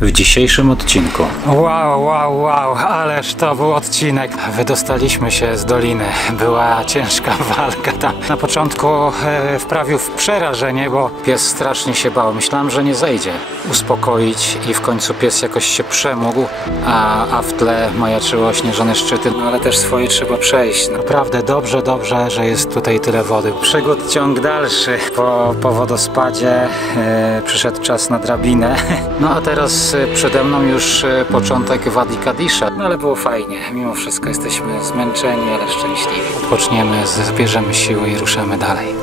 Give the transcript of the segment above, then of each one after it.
w dzisiejszym odcinku. Wow, ależ to był odcinek. Wydostaliśmy się z doliny. Była ciężka walka tam. Na początku wprawił w przerażenie, bo pies strasznie się bał. Myślałem, że nie zejdzie uspokoić i w końcu pies jakoś się przemógł, a w tle majaczyły ośnieżone szczyty. No ale też swoje trzeba przejść. Naprawdę dobrze, że jest tutaj tyle wody. Przygód ciąg dalszy. Po wodospadzie przyszedł czas na drabinę. No a teraz przede mną już początek Wadi Kadisza. No ale było fajnie. Mimo wszystko jesteśmy zmęczeni, ale szczęśliwi. Odpoczniemy, zbierzemy siły i ruszamy dalej.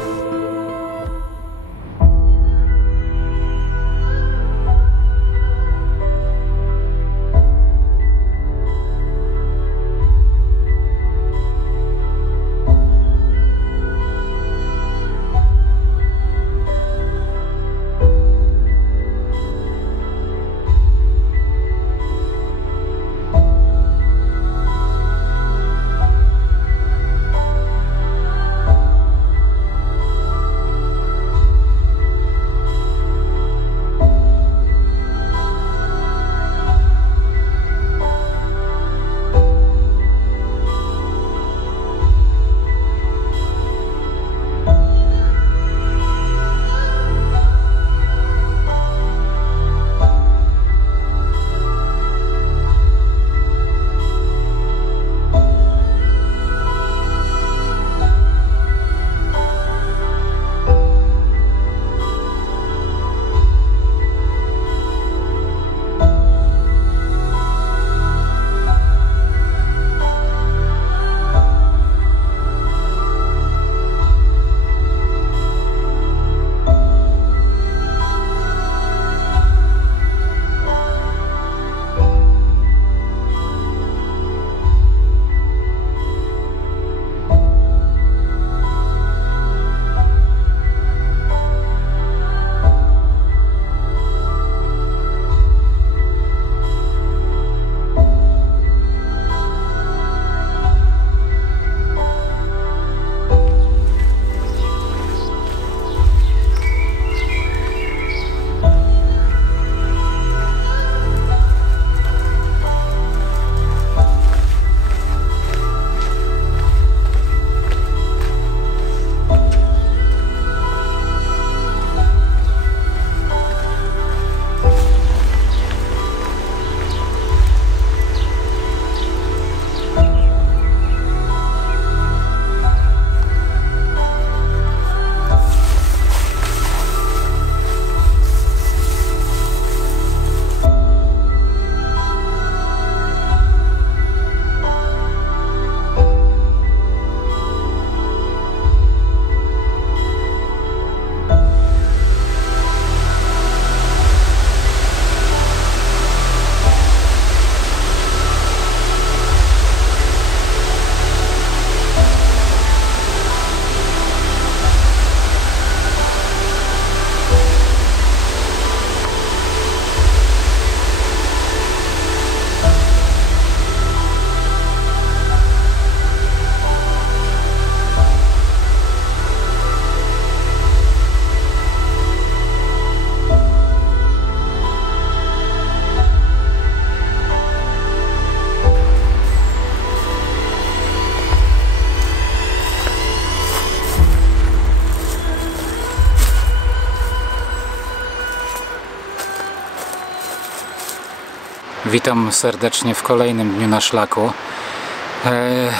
Witam serdecznie w kolejnym dniu na szlaku.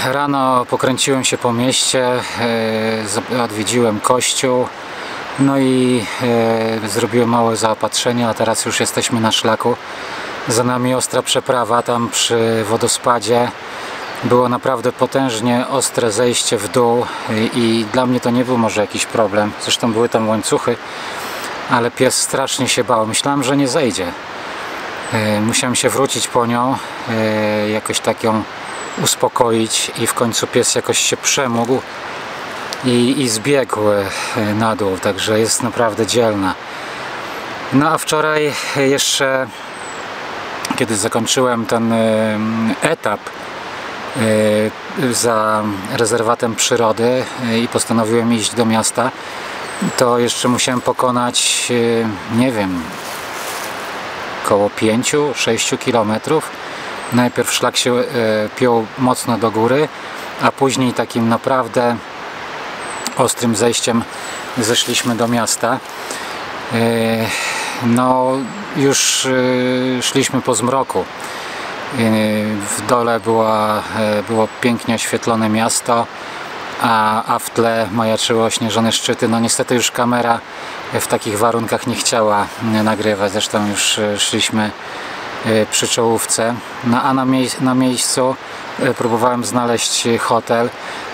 Rano pokręciłem się po mieście, odwiedziłem kościół, no i zrobiłem małe zaopatrzenie, a teraz już jesteśmy na szlaku. Za nami ostra przeprawa tam przy wodospadzie. Było naprawdę potężnie ostre zejście w dół i dla mnie to nie był może jakiś problem. Zresztą były tam łańcuchy, ale pies strasznie się bał. Myślałem, że nie zejdzie. Musiałem się wrócić po nią, jakoś tak ją uspokoić i w końcu pies jakoś się przemógł i zbiegł na dół, także jest naprawdę dzielna. No a wczoraj jeszcze, kiedy zakończyłem ten etap za rezerwatem przyrody i postanowiłem iść do miasta, to jeszcze musiałem pokonać, nie wiem, około 5-6 km. Najpierw szlak się piął mocno do góry, a później takim naprawdę ostrym zejściem zeszliśmy do miasta. No już szliśmy po zmroku. W dole było pięknie oświetlone miasto, a w tle majaczyły ośnieżone szczyty. No niestety już kamera w takich warunkach nie chciała nagrywać, zresztą już szliśmy przy czołówce. No a na miejscu próbowałem znaleźć hotel.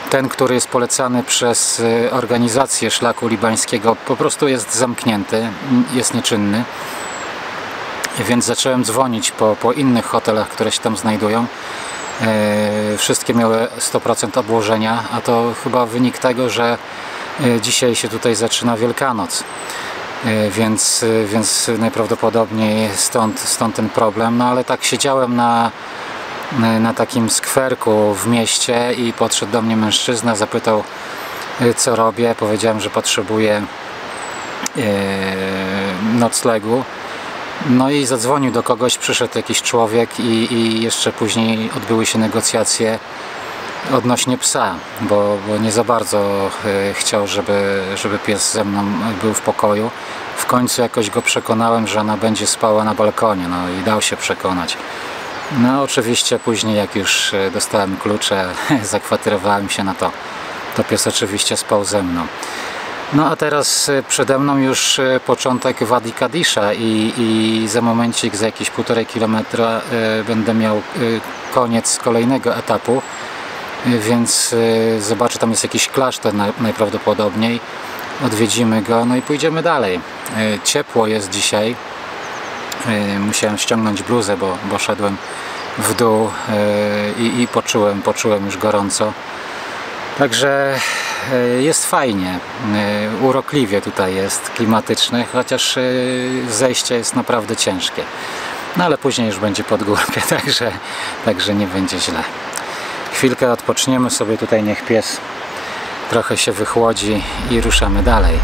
Ten, który jest polecany przez organizację szlaku libańskiego, po prostu jest zamknięty, jest nieczynny. Więc zacząłem dzwonić po innych hotelach, które się tam znajdują. Wszystkie miały 100% obłożenia, a to chyba wynik tego, że dzisiaj się tutaj zaczyna Wielkanoc. Więc najprawdopodobniej stąd ten problem. No ale tak siedziałem na takim skwerku w mieście i podszedł do mnie mężczyzna, zapytał, co robię. Powiedziałem, że potrzebuję noclegu. No i zadzwonił do kogoś, przyszedł jakiś człowiek i jeszcze później odbyły się negocjacje odnośnie psa, bo nie za bardzo chciał, żeby pies ze mną był w pokoju. W końcu jakoś go przekonałem, że ona będzie spała na balkonie, no i dał się przekonać. No oczywiście później, jak już dostałem klucze, zakwaterowałem się na to pies oczywiście spał ze mną. No a teraz przede mną już początek Wadi Kadisza i za momencik, za jakieś 1,5 kilometra będę miał koniec kolejnego etapu, więc zobaczę, tam jest jakiś klasztor najprawdopodobniej, odwiedzimy go, no i pójdziemy dalej. Ciepło jest dzisiaj, musiałem ściągnąć bluzę, bo szedłem w dół i poczułem już gorąco. Także jest fajnie, urokliwie tutaj jest, klimatycznie, chociaż zejście jest naprawdę ciężkie. No ale później już będzie pod górkę, także nie będzie źle. Chwilkę odpoczniemy sobie tutaj, niech pies trochę się wychłodzi i ruszamy dalej.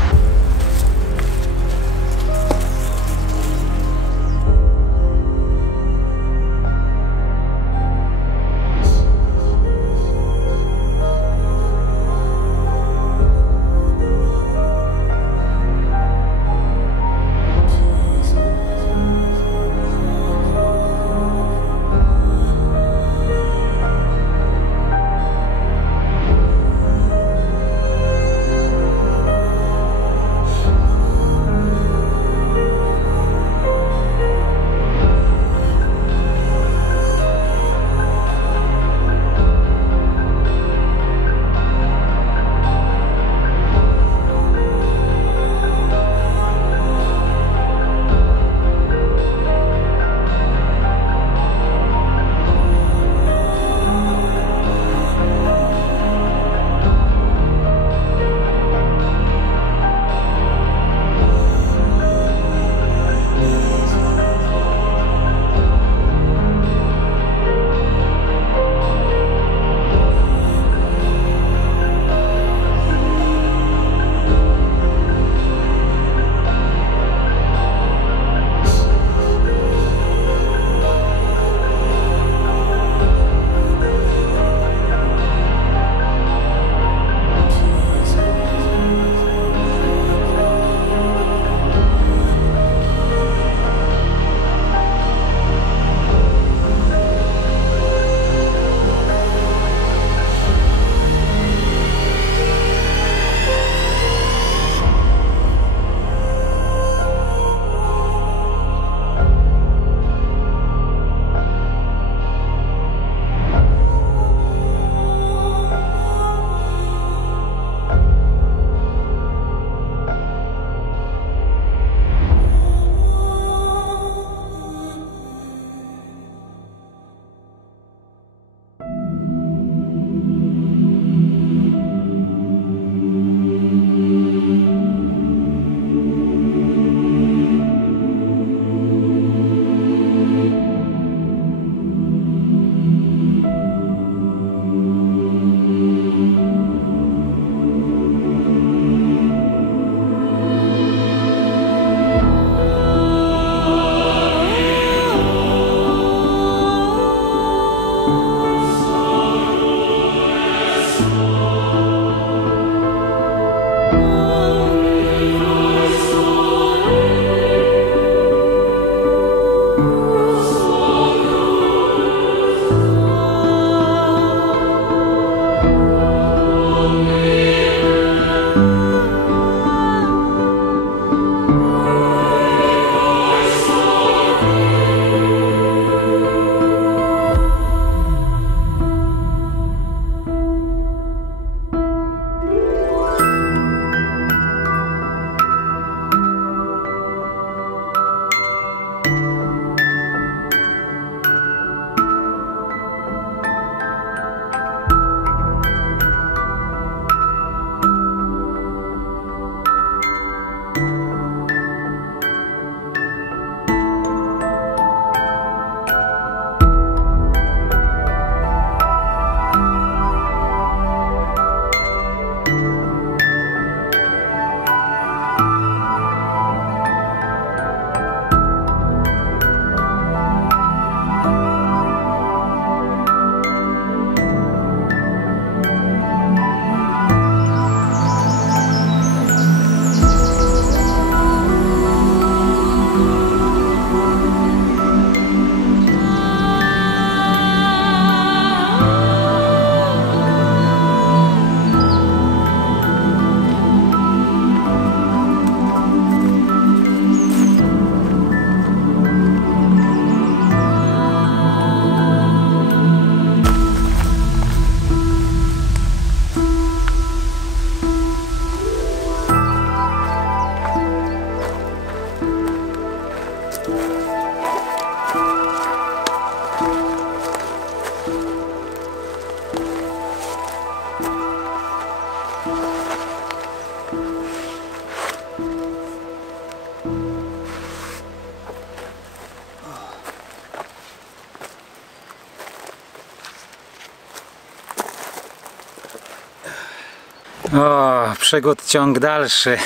O, przygód ciąg dalszy.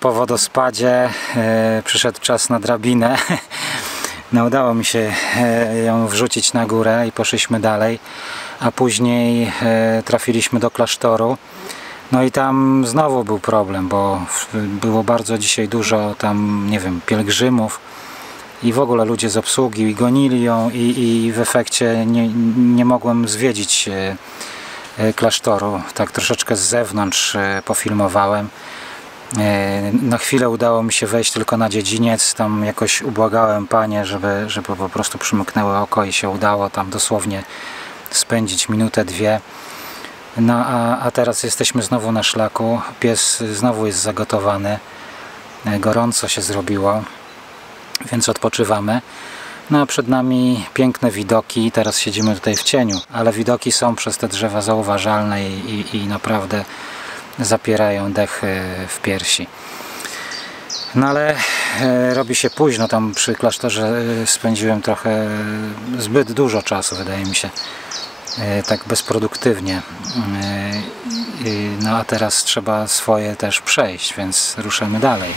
Po wodospadzie przyszedł czas na drabinę. No, udało mi się ją wrzucić na górę i poszliśmy dalej, a później trafiliśmy do klasztoru. No i tam znowu był problem, bo było bardzo dzisiaj dużo tam, nie wiem, pielgrzymów i w ogóle ludzie z obsługi gonili ją i w efekcie nie mogłem zwiedzić klasztoru. Tak troszeczkę z zewnątrz pofilmowałem. Na chwilę udało mi się wejść tylko na dziedziniec, tam jakoś ubłagałem panie, żeby po prostu przymknęły oko i się udało tam dosłownie spędzić minutę, dwie. No a teraz jesteśmy znowu na szlaku, pies znowu jest zagotowany, gorąco się zrobiło, więc odpoczywamy. No a przed nami piękne widoki, teraz siedzimy tutaj w cieniu, ale widoki są przez te drzewa zauważalne i naprawdę zapierają dech w piersi. No ale robi się późno, tam przy klasztorze spędziłem trochę zbyt dużo czasu, wydaje mi się, tak bezproduktywnie. No a teraz trzeba swoje też przejść, więc ruszamy dalej.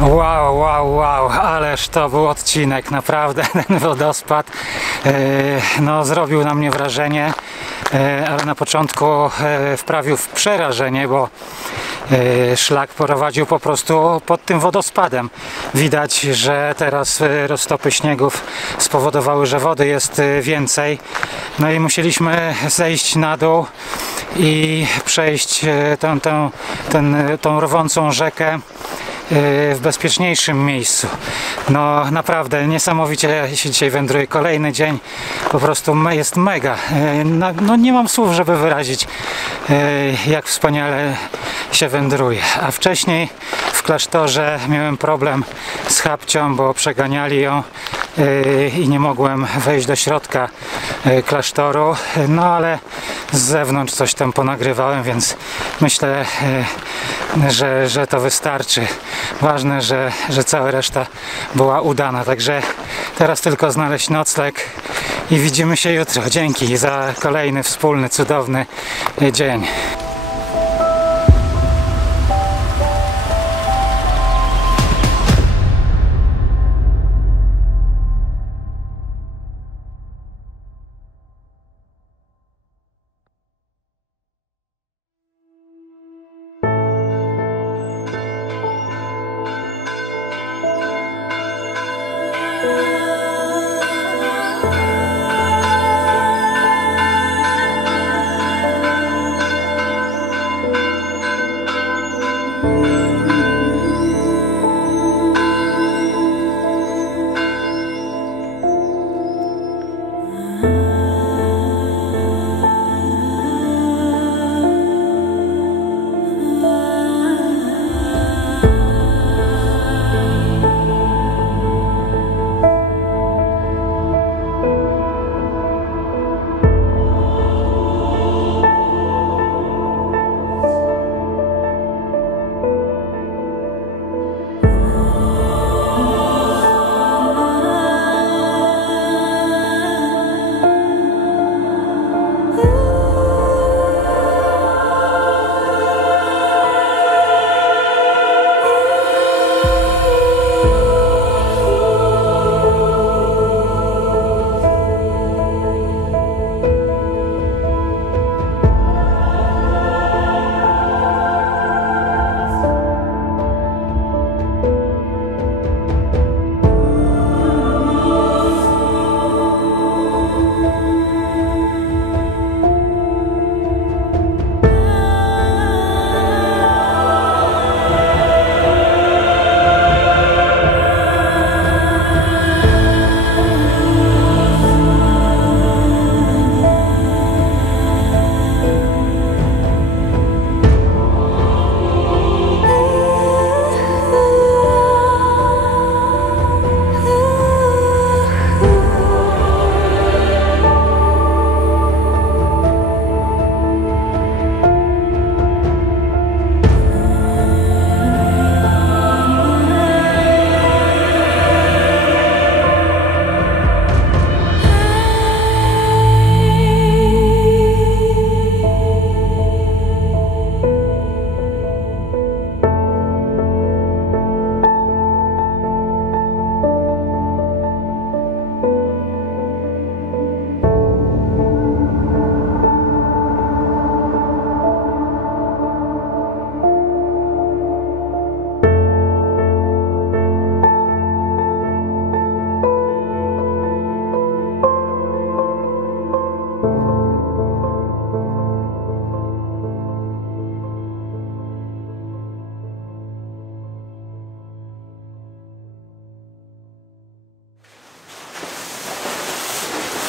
Wow, ależ to był odcinek, naprawdę ten wodospad no, zrobił na mnie wrażenie, ale na początku wprawił w przerażenie, bo szlak prowadził po prostu pod tym wodospadem. Widać, że teraz roztopy śniegów spowodowały, że wody jest więcej, no i musieliśmy zejść na dół i przejść tą rwącą rzekę w bezpieczniejszym miejscu. No naprawdę niesamowicie się dzisiaj wędruje. Kolejny dzień po prostu jest mega. No nie mam słów, żeby wyrazić, jak wspaniale się wędruje. A wcześniej w klasztorze miałem problem z chapcią, bo przeganiali ją i nie mogłem wejść do środka klasztoru, no ale z zewnątrz coś tam ponagrywałem, więc myślę, że to wystarczy. Ważne, że cała reszta była udana, także teraz tylko znaleźć nocleg i widzimy się jutro. Dzięki za kolejny wspólny, cudowny dzień.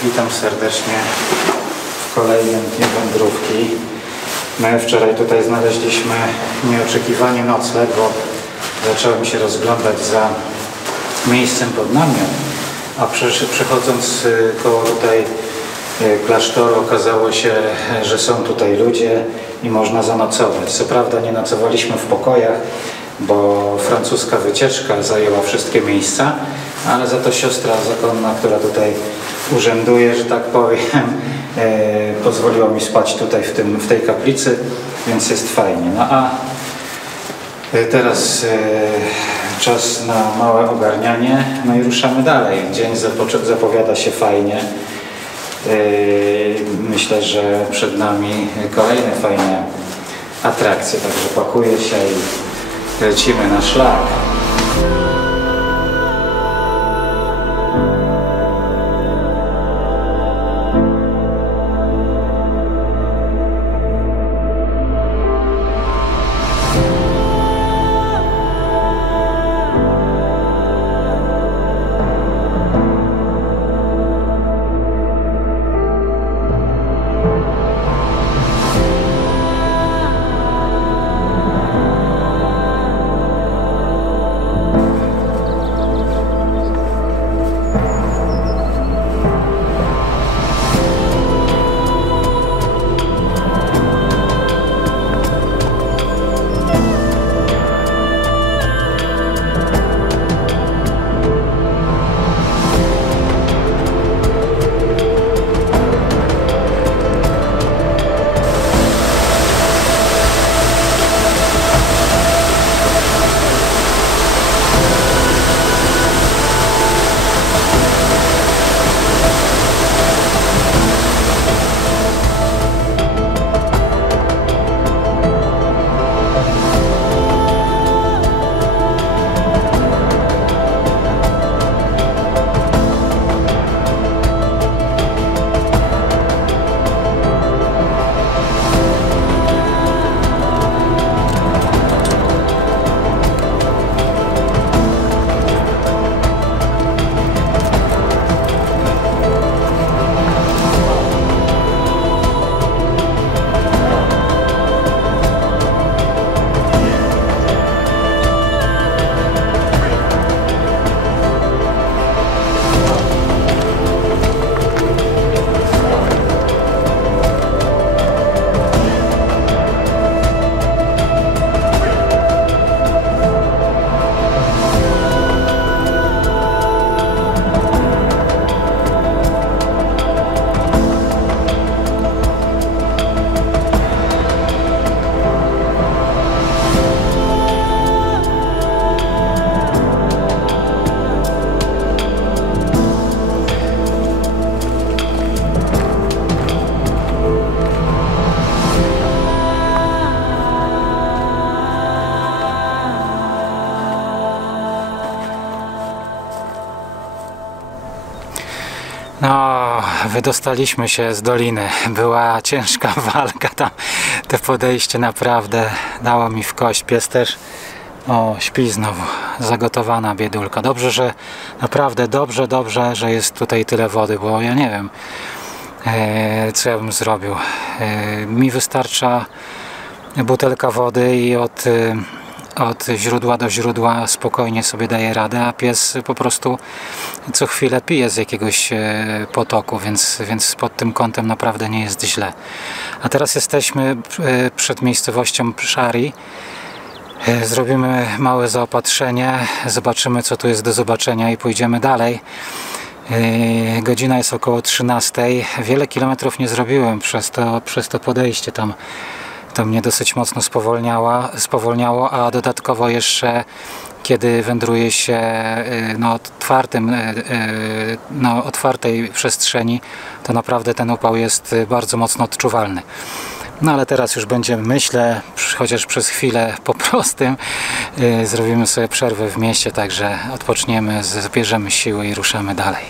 Witam serdecznie w kolejnym dniu wędrówki. My wczoraj tutaj znaleźliśmy nieoczekiwanie nocleg, bo zacząłem się rozglądać za miejscem pod namiot, a przechodząc koło tutaj klasztoru okazało się, że są tutaj ludzie i można zanocować. Co prawda nie nocowaliśmy w pokojach, bo francuska wycieczka zajęła wszystkie miejsca, ale za to siostra zakonna, która tutaj urzęduje, że tak powiem, pozwoliła mi spać tutaj w tej kaplicy, więc jest fajnie. No a teraz czas na małe ogarnianie, no i ruszamy dalej. Dzień zapowiada się fajnie. Myślę, że przed nami kolejne fajne atrakcje, także pakuję się i lecimy na szlak. No, wydostaliśmy się z doliny. Była ciężka walka tam. Te podejście naprawdę dało mi w kość. Pies też śpi znowu. Zagotowana biedulka. Dobrze, że naprawdę dobrze, że jest tutaj tyle wody, bo ja nie wiem, co ja bym zrobił. Mi wystarcza butelka wody i od źródła do źródła spokojnie sobie daje radę, a pies po prostu co chwilę pije z jakiegoś potoku, więc pod tym kątem naprawdę nie jest źle. A teraz jesteśmy przed miejscowością Szari. Zrobimy małe zaopatrzenie, zobaczymy, co tu jest do zobaczenia i pójdziemy dalej. Godzina jest około 13. Wiele kilometrów nie zrobiłem przez to podejście tam. To mnie dosyć mocno spowolniało, a dodatkowo jeszcze kiedy wędruje się na otwartej przestrzeni, to naprawdę ten upał jest bardzo mocno odczuwalny. No ale teraz już będziemy, myślę, chociaż przez chwilę po prostym, zrobimy sobie przerwę w mieście, także odpoczniemy, zbierzemy siły i ruszamy dalej.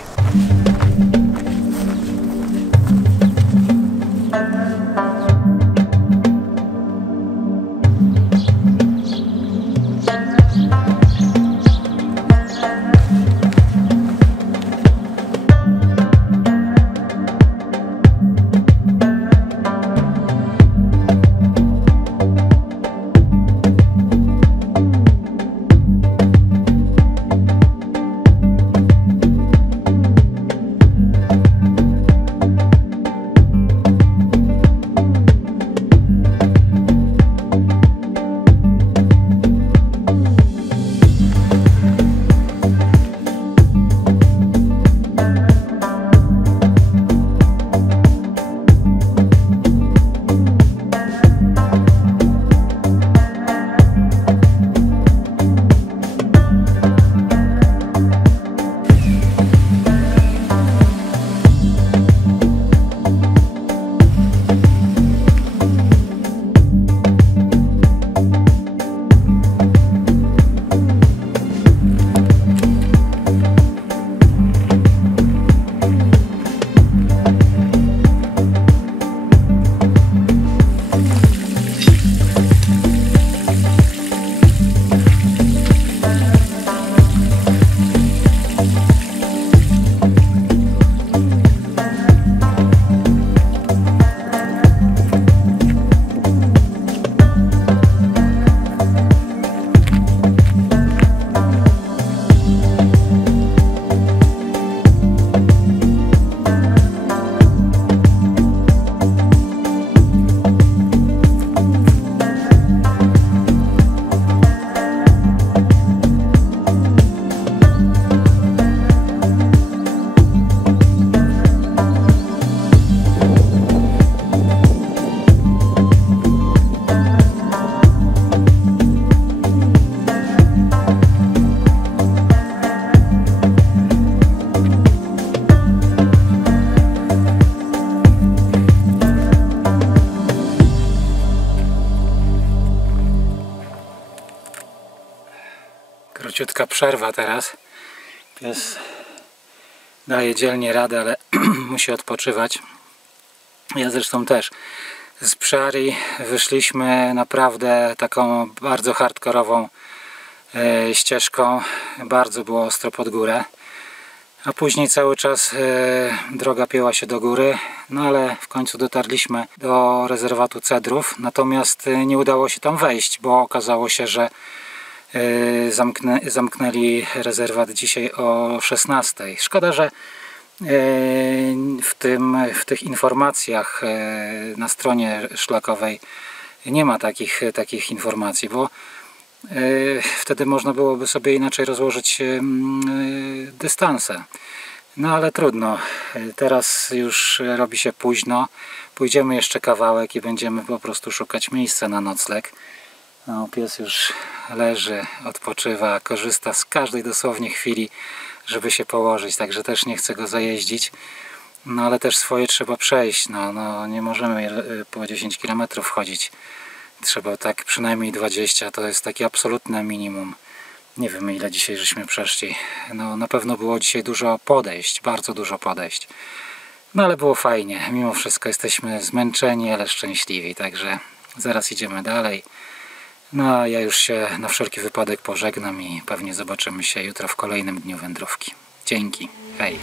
Króciutka przerwa teraz. Pies daje dzielnie radę, ale musi odpoczywać. Ja zresztą też. Z prairie wyszliśmy naprawdę taką bardzo hardkorową ścieżką. Bardzo było ostro pod górę. A później cały czas droga pięła się do góry. No ale w końcu dotarliśmy do rezerwatu cedrów. Natomiast nie udało się tam wejść, bo okazało się, że zamknęli rezerwat dzisiaj o 16. Szkoda, że w tych informacjach na stronie szlakowej nie ma takich informacji, bo wtedy można byłoby sobie inaczej rozłożyć dystanse. No ale trudno, teraz już robi się późno, pójdziemy jeszcze kawałek i będziemy po prostu szukać miejsca na nocleg. No, pies już leży, odpoczywa, korzysta z każdej dosłownie chwili, żeby się położyć, także też nie chcę go zajeździć. No ale też swoje trzeba przejść, no nie możemy po 10 km chodzić. Trzeba tak przynajmniej 20, to jest takie absolutne minimum. Nie wiem ile dzisiaj żeśmy przeszli. No na pewno było dzisiaj dużo podejść, bardzo dużo podejść. No ale było fajnie, mimo wszystko jesteśmy zmęczeni, ale szczęśliwi, także zaraz idziemy dalej. No a ja już się na wszelki wypadek pożegnam i pewnie zobaczymy się jutro w kolejnym dniu wędrówki. Dzięki, hej!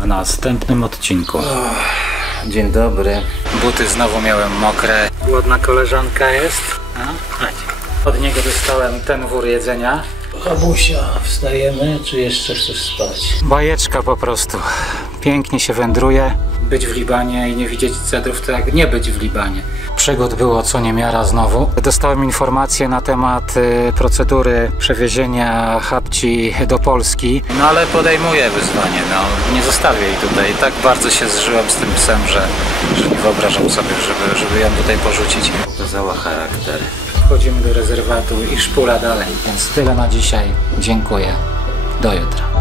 W następnym odcinku. Dzień dobry. Buty znowu miałem mokre. Głodna koleżanka jest. Chodź. Od niego dostałem ten wór jedzenia. Babusia, wstajemy, czy jeszcze chcesz spać? Bajeczka po prostu. Pięknie się wędruje. Być w Libanie i nie widzieć cedrów, to jak nie być w Libanie. Przygód było co niemiara znowu. Dostałem informacje na temat procedury przewiezienia Habci do Polski. No ale podejmuję wyzwanie, no nie zostawię jej tutaj. Tak bardzo się zżyłem z tym psem, że nie wyobrażam sobie, żeby ją tutaj porzucić. Pokazała charakter. Wchodzimy do rezerwatu i szpula dalej. Więc tyle na dzisiaj. Dziękuję. Do jutra.